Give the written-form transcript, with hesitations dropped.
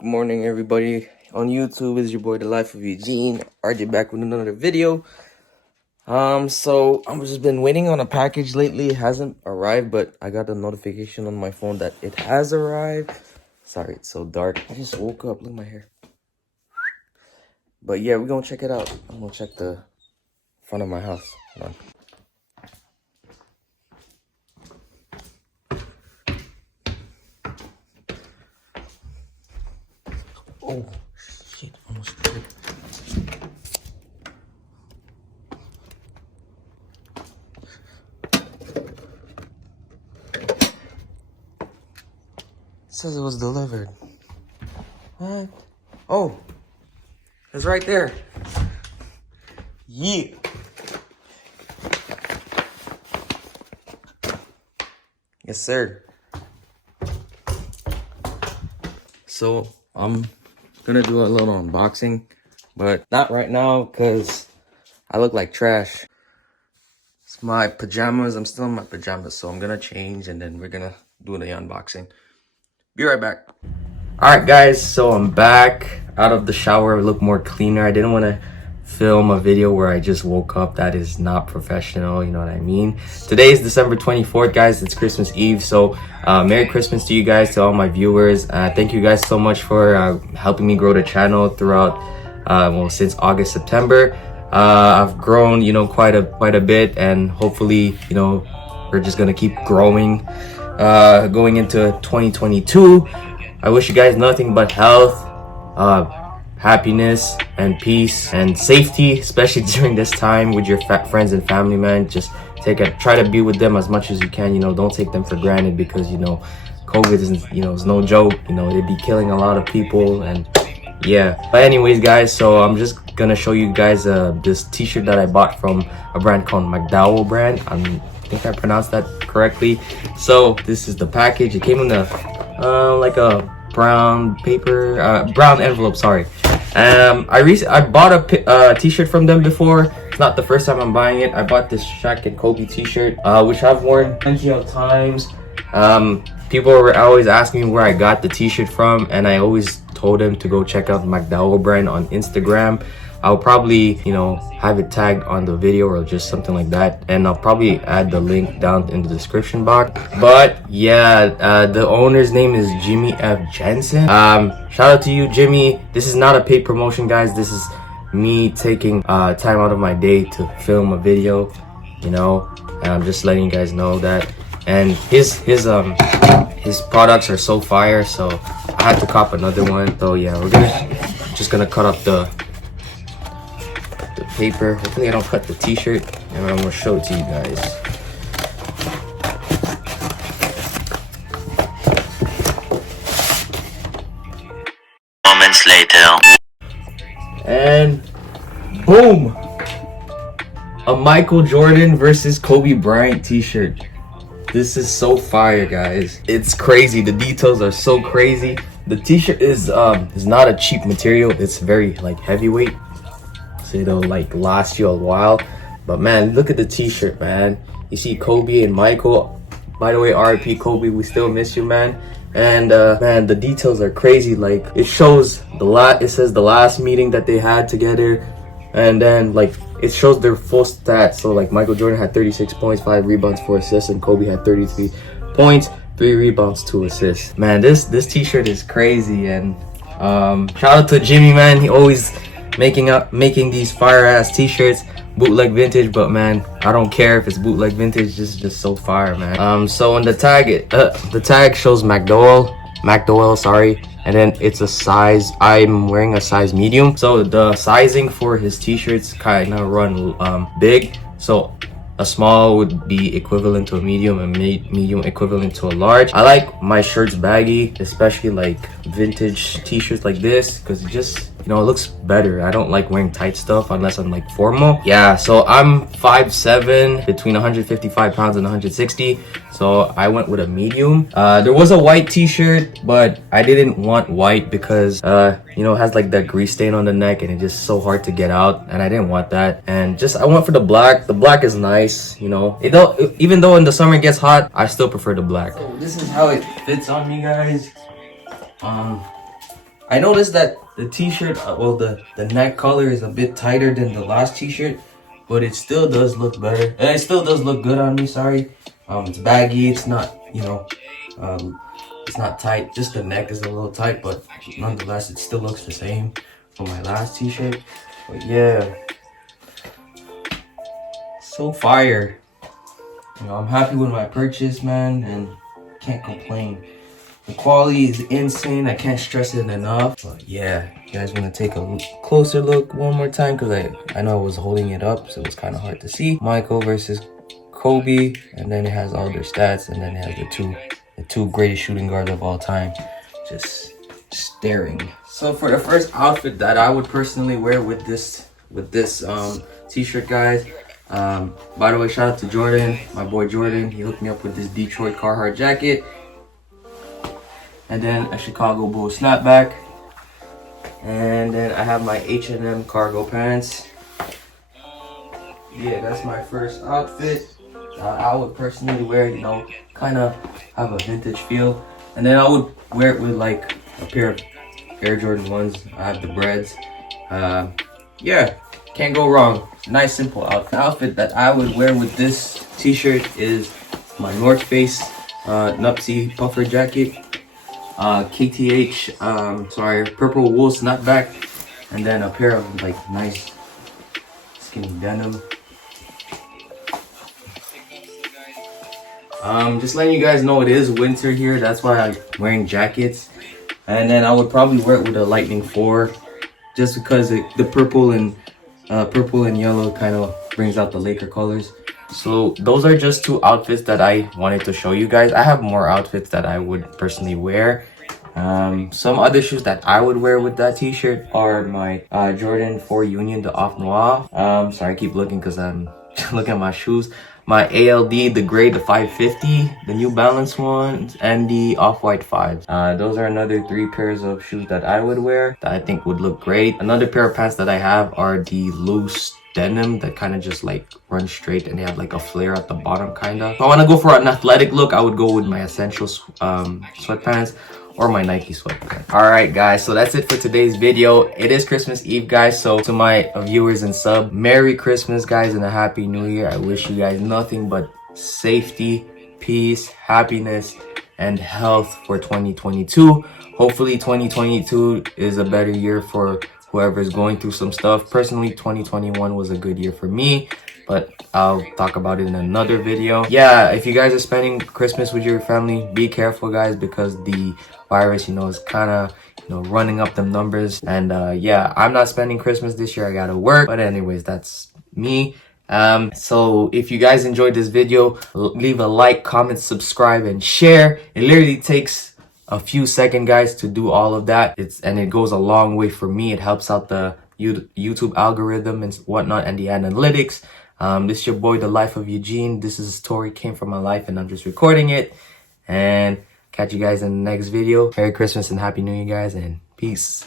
Good morning, everybody on YouTube. It's your boy, The Life of Eugene. RJ back with another video. So I've just been waiting on a package lately. It hasn't arrived, but I got a notification on my phone that it has arrived. Sorry, it's so dark. I just woke up. Look at my hair. But yeah, we're gonna check it out. I'm gonna check the front of my house. Hold on. Oh shit! Almost tripped. It says it was delivered. What? Oh, it's right there. Yeah. Yes, sir. So I'm gonna do a little unboxing, but not right now because I look like trash. It's my pajamas. I'm still in my pajamas, so I'm gonna change and then we're gonna do the unboxing. Be right back. All right, guys. So I'm back out of the shower. I look more cleaner. I didn't want to film a video where I just woke up. That is not professional, you know what I mean? Today is December 24th, guys. It's Christmas Eve, so Merry Christmas to you guys, to all my viewers. Thank you guys so much for helping me grow the channel throughout well, since August, September. I've grown, you know, quite a bit, and hopefully, you know, we're just gonna keep growing going into 2022. I wish you guys nothing but health, happiness and peace and safety, especially during this time with your friends and family, man. Just try to be with them as much as you can. You know, don't take them for granted, because you know COVID is no joke. You know, it'd be killing a lot of people. And yeah, but anyways, guys, so I'm just gonna show you guys this t-shirt that I bought from a brand called Mcdowell Brand. I think I pronounced that correctly. So this is the package. It came in like a brown envelope, sorry. I bought a t-shirt from them before. It's not the first time I'm buying it. I bought this Shaq and Kobe t-shirt, which I've worn plenty of times. People were always asking me where I got the t-shirt from, and I always told them to go check out Mcdowell Brand on Instagram. I'll probably, you know, have it tagged on the video or just something like that, and I'll probably add the link down in the description box. But yeah, the owner's name is Jimmy F. Jensen. Shout out to you, Jimmy. This is not a paid promotion, guys. This is me taking time out of my day to film a video, you know, and I'm just letting you guys know that. And his products are so fire, so I had to cop another one. So yeah, we're just gonna cut up the paper. Hopefully I don't cut the t-shirt, and I'm gonna show it to you guys. Moments later. And boom! A Michael Jordan versus Kobe Bryant t-shirt. This is so fire, guys. It's crazy. The details are so crazy. The t-shirt is not a cheap material. It's very like heavyweight, so it'll like last you a while. But man, look at the t-shirt, man. You see Kobe and Michael. By the way, RIP Kobe, we still miss you, man. And man, the details are crazy. Like it shows it says the last meeting that they had together, and then like it shows their full stats. So like Michael Jordan had 36 points, 5 rebounds, 4 assists, and Kobe had 33 points, 3 rebounds, 2 assists. Man, this t-shirt is crazy. And shout out to Jimmy, man. He always making these fire ass t-shirts, bootleg vintage. But man, I don't care if it's bootleg vintage. This is just so fire, man. So on the tag, the tag shows McDowell, sorry, and then it's a size. I'm wearing a size medium, so the sizing for his t-shirts kind of run big. So a small would be equivalent to a medium, and medium equivalent to a large. I like my shirts baggy, especially like vintage t-shirts like this, because it just, you know, it looks better. I don't like wearing tight stuff unless I'm like formal. Yeah, so I'm 5'7", between 155 pounds and 160. So I went with a medium. There was a white t-shirt, but I didn't want white because you know, it has like that grease stain on the neck, and it's just so hard to get out, and I didn't want that. And just I went for the black. The black is nice, you know. Even though in the summer it gets hot, I still prefer the black. So this is how it fits on me, guys. I noticed that the t-shirt, well, the neck color is a bit tighter than the last t-shirt, but it still does look better. And it still does look good on me, sorry. It's baggy, it's not, you know, it's not tight. Just the neck is a little tight, but nonetheless, it still looks the same from my last t-shirt. But yeah, so fire. You know, I'm happy with my purchase, man, and can't complain. The quality is insane. I can't stress it enough. But yeah, you guys want to take a closer look one more time, because I know I was holding it up, so it's kind of hard to see. Michael versus Kobe, and then it has all their stats, and then it has the two greatest shooting guards of all time, just staring. So for the first outfit that I would personally wear with this t-shirt, guys. By the way, shout out to Jordan, my boy Jordan. He hooked me up with this Detroit Carhartt jacket. And then a Chicago Bulls snapback. And then I have my H&M cargo pants. Yeah, that's my first outfit. I would personally wear, you know, kind of have a vintage feel. And then I would wear it with like a pair of Air Jordan 1s. I have the breads. Yeah, can't go wrong. Nice, simple outfit. The outfit that I would wear with this t-shirt is my North Face Nupsy puffer jacket. Purple wool snapback, and then a pair of like nice skinny denim. Just letting you guys know it is winter here, that's why I'm wearing jackets. And then I would probably wear it with a Lightning 4, just because the purple and yellow kind of brings out the Laker colors. So those are just two outfits that I wanted to show you guys. I have more outfits that I would personally wear. Some other shoes that I would wear with that t-shirt are my Jordan 4 Union, the Off Noir. Sorry, I keep looking because I'm looking at my shoes. My ALD, the gray, the 550, the New Balance ones, and the Off-White 5s. Those are another 3 pairs of shoes that I would wear that I think would look great. Another pair of pants that I have are the loose denim that kind of just like run straight, and they have like a flare at the bottom kind of. If I want to go for an athletic look, I would go with my Essentials sweatpants or my Nike sweatpants. All right, guys, so that's it for today's video. It is Christmas Eve, guys, so to my viewers and sub, Merry Christmas, guys, and a Happy New Year. I wish you guys nothing but safety, peace, happiness, and health for 2022. Hopefully 2022 is a better year for whoever is going through some stuff. Personally, 2021 was a good year for me, but I'll talk about it in another video. Yeah, if you guys are spending Christmas with your family, be careful, guys, because the virus, you know, is kind of, you know, running up them numbers. And yeah, I'm not spending Christmas this year. I gotta work. But anyways, that's me. So if you guys enjoyed this video, leave a like, comment, subscribe, and share. It literally takes a few seconds, guys, to do all of that. And it goes a long way for me. It helps out the YouTube algorithm and whatnot, and the analytics. This is your boy, The Life of Eugene. This is a story came from my life, and I'm just recording it. And catch you guys in the next video. Merry Christmas and Happy New Year, guys, and peace.